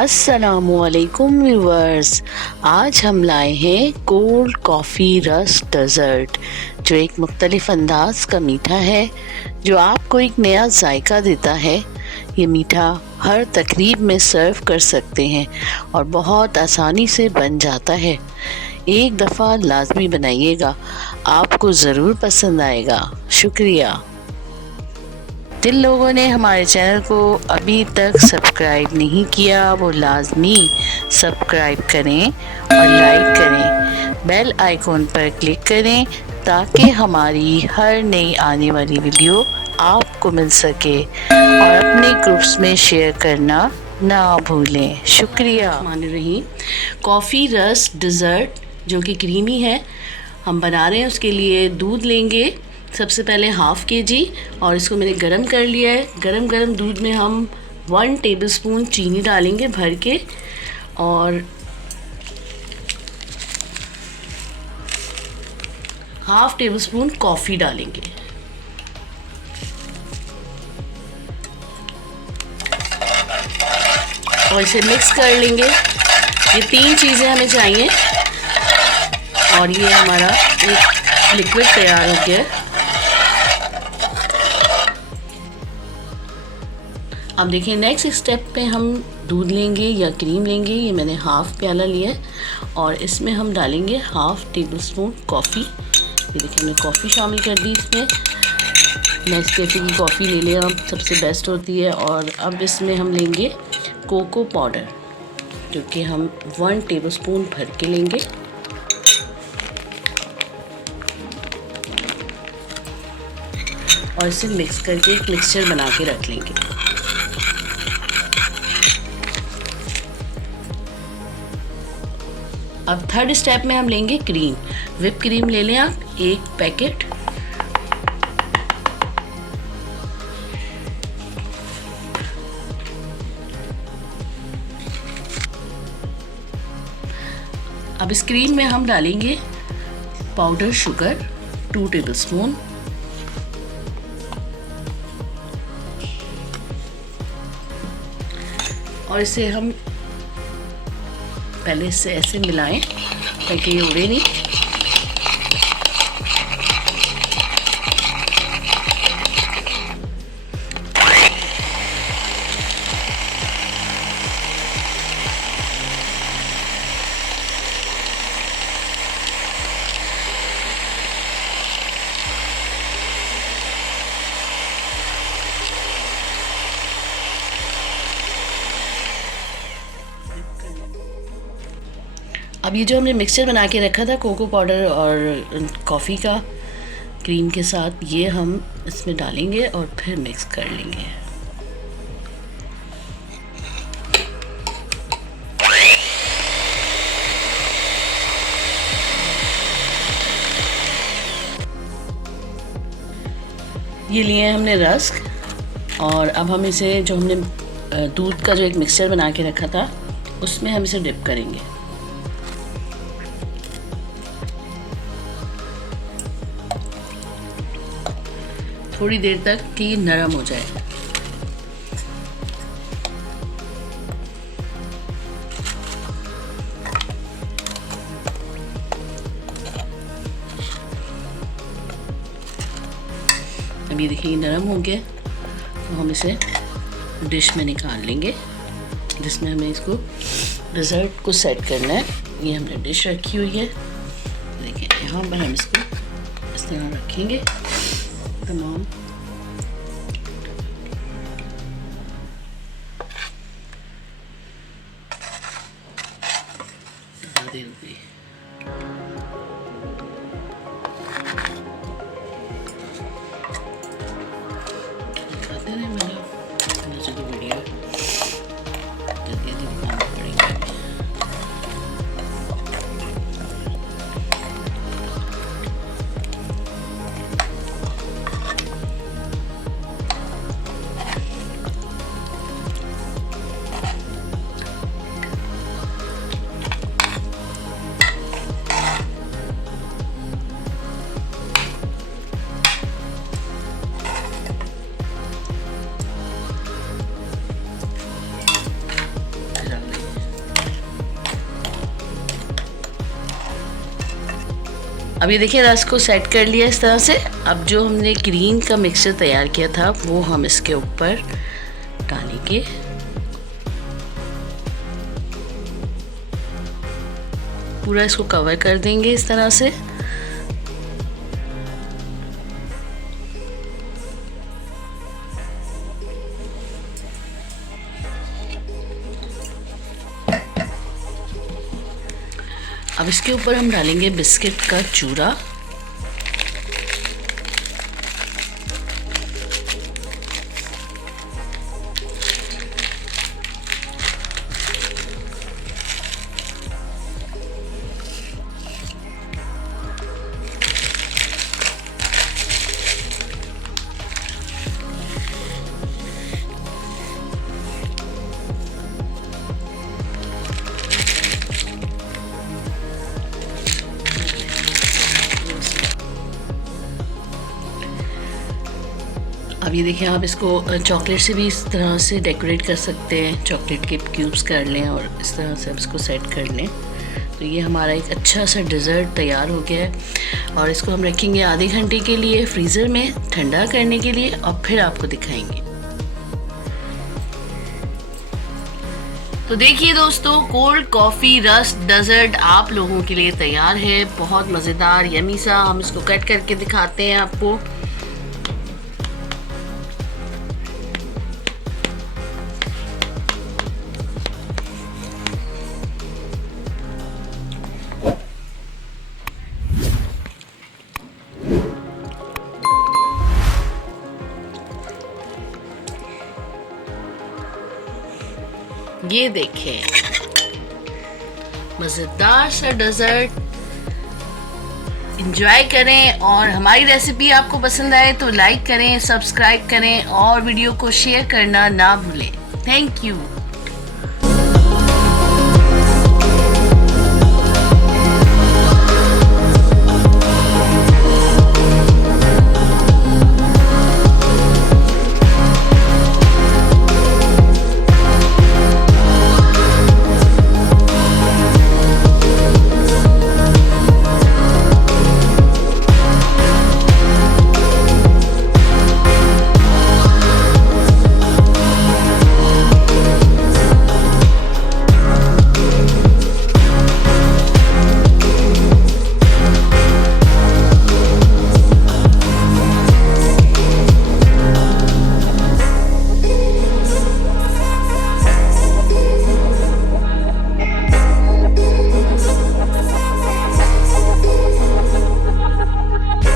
अस्सलामुअलैकुम व्यूवर्स। आज हम लाए हैं कोल्ड कॉफ़ी रस डेज़र्ट, जो एक मुख्तलिफ अंदाज का मीठा है जो आपको एक नया जायका देता है। ये मीठा हर तकरीब में सर्व कर सकते हैं और बहुत आसानी से बन जाता है। एक दफ़ा लाजमी बनाइएगा, आपको ज़रूर पसंद आएगा। शुक्रिया। जिन लोगों ने हमारे चैनल को अभी तक सब्सक्राइब नहीं किया वो लाजमी सब्सक्राइब करें और लाइक करें, बेल आइकॉन पर क्लिक करें ताकि हमारी हर नई आने वाली वीडियो आपको मिल सके और अपने ग्रुप्स में शेयर करना ना भूलें। शुक्रिया। रही कॉफ़ी रस डेज़र्ट जो कि क्रीमी है, हम बना रहे हैं। उसके लिए दूध लेंगे सबसे पहले हाफ़ kg और इसको मैंने गरम कर लिया है। गरम दूध में हम 1 टेबलस्पून चीनी डालेंगे भर के और हाफ़ टेबलस्पून कॉफ़ी डालेंगे। और इसे मिक्स कर लेंगे। ये 3 चीज़ें हमें चाहिए और ये हमारा एक लिक्विड तैयार हो गया है। अब देखिए नेक्स्ट स्टेप पे हम दूध लेंगे या क्रीम लेंगे। ये मैंने हाफ़ प्याला लिया है और इसमें हम डालेंगे हाफ़ टेबलस्पून कॉफ़ी। ये देखिए मैंने कॉफ़ी शामिल कर दी इसमें। नेस्कैफे की कॉफ़ी ले लें आप, सबसे बेस्ट होती है। और अब इसमें हम लेंगे कोको पाउडर जो कि हम 1 टेबलस्पून भर के लेंगे। और इसे मिक्स करके एक मिक्सचर बना के रख लेंगे। अब थर्ड स्टेप में हम लेंगे क्रीम। व्हिप क्रीम ले लें आप 1 पैकेट। अब इस क्रीम में हम डालेंगे पाउडर शुगर 2 टेबलस्पून। और इसे हम पहले से ऐसे मिलाएं ताकि ये उड़े नहीं। अब ये जो हमने मिक्सचर बना के रखा था कोको पाउडर और कॉफ़ी का क्रीम के साथ, ये हम इसमें डालेंगे और फिर मिक्स कर लेंगे। ये लिए हैं हमने रस्क और अब हम इसे जो हमने दूध का जो एक मिक्सचर बना के रखा था उसमें हम इसे डिप करेंगे। थोड़ी देर तक कि ये नरम हो जाए। अब ये देखिए नरम हो गया, तो हम इसे डिश में निकाल लेंगे जिसमें हमें इसको डेज़र्ट को सेट करना है। ये हमने डिश रखी हुई है। देखिए यहाँ पर हम इसको इस तरह रखेंगे तमाम। अब ये देखिए रस को सेट कर लिया इस तरह से। अब जो हमने ग्रीन का मिक्सचर तैयार किया था वो हम इसके ऊपर डालेंगे। पूरा इसको कवर कर देंगे इस तरह से। अब इसके ऊपर हम डालेंगे बिस्किट का चूरा। अब ये देखिए आप इसको चॉकलेट से भी इस तरह से डेकोरेट कर सकते हैं। चॉकलेट के क्यूब्स कर लें और इस तरह से आप इसको सेट कर लें। तो ये हमारा एक अच्छा सा डिज़र्ट तैयार हो गया है और इसको हम रखेंगे आधे घंटे के लिए फ्रीज़र में ठंडा करने के लिए और फिर आपको दिखाएंगे। तो देखिए दोस्तों, कोल्ड कॉफ़ी रस्क डेजर्ट आप लोगों के लिए तैयार है। बहुत मज़ेदार यमी सा। हम इसको कट करके दिखाते हैं आपको। ये देखें मज़ेदार सा डेजर्ट। एंजॉय करें और हमारी रेसिपी आपको पसंद आए तो लाइक करें, सब्सक्राइब करें और वीडियो को शेयर करना ना भूलें। Thank you.